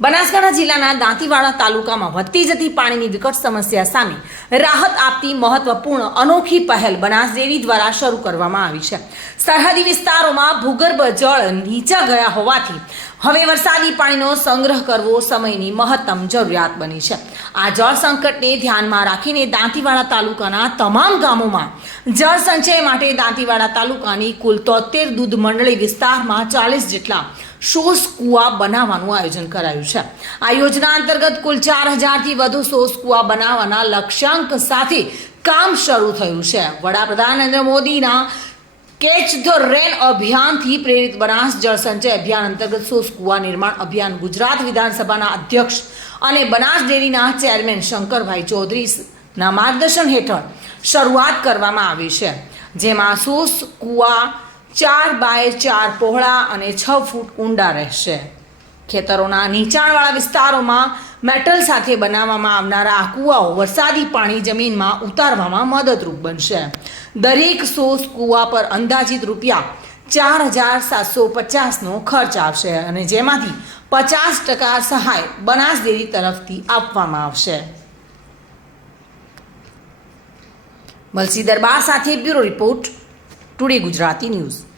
બનાસકાંઠા જિલ્લાના દાંતીવાડા તાલુકામાં વધતી જતી પાણીની વિકટ સમસ્યા સામે રાહત આપતી મહત્વપૂર્ણ અનોખી પહેલ બનાસ ડેરી દ્વારા શરૂ કરવામાં આવી છે. સરહદી વિસ્તારોમાં ભૂગર્ભ જળ નીચા ગયા હોવાથી હવે વરસાદી પાણીનો સંગ્રહ કરવો સમયની મહત્તમ જરૂરિયાત બની છે. આ જળ સંકટને ધ્યાનમાં રાખીને દાંતીવાડા તાલુકાના તમામ ગામોમાં જળ સંચય માટે દાંતીવાડા તાલુકાની કુલ તોતેર દૂધ મંડળી વિસ્તારમાં ચાલીસ જેટલા શોષ કુવા બનાવવાનું આયોજન કરાયું છે? આ યોજના અંતર્ગત કુલ ચાર હજારથી વધુ શોષ કુવા બનાવવાના લક્ષ્યાંક સાથે કામ શરૂ થયું છે. વડાપ્રધાન નરેન્દ્ર મોદીના કેચ ધ રેન અભિયાનથી પ્રેરિત બનાસ જળસંચય અભિયાન અંતર્ગત સોસ કુવા નિર્માણ અભિયાન ગુજરાત વિધાનસભાના અધ્યક્ષ અને બનાસ ડેરીના ચેરમેન શંકરભાઈ ચૌધરીના માર્ગદર્શન હેઠળ શરૂઆત કરવામાં આવી છે. જેમાં સોસ કુવા ચાર બાય ચાર પહોળા અને છ ફૂટ ઊંડા રહેશે. ખેતરોના નીચાણવાળા વિસ્તારોમાં મેટલ સાથે બનાવવામાં આવનારા આ કૂવાઓ વરસાદી પાણી જમીનમાં ઉતારવામાં મદદરૂપ બનશે. દરેક સોસ કૂવા પર અંદાજિત રૂપિયા ચાર હજાર સાતસો પચાસનો ખર્ચ આવશે અને જેમાંથી પચાસ ટકા સહાય બનાસ તરફથી આપવામાં આવશે. મલસી દરબાર સાથે bureau report today Gujarati news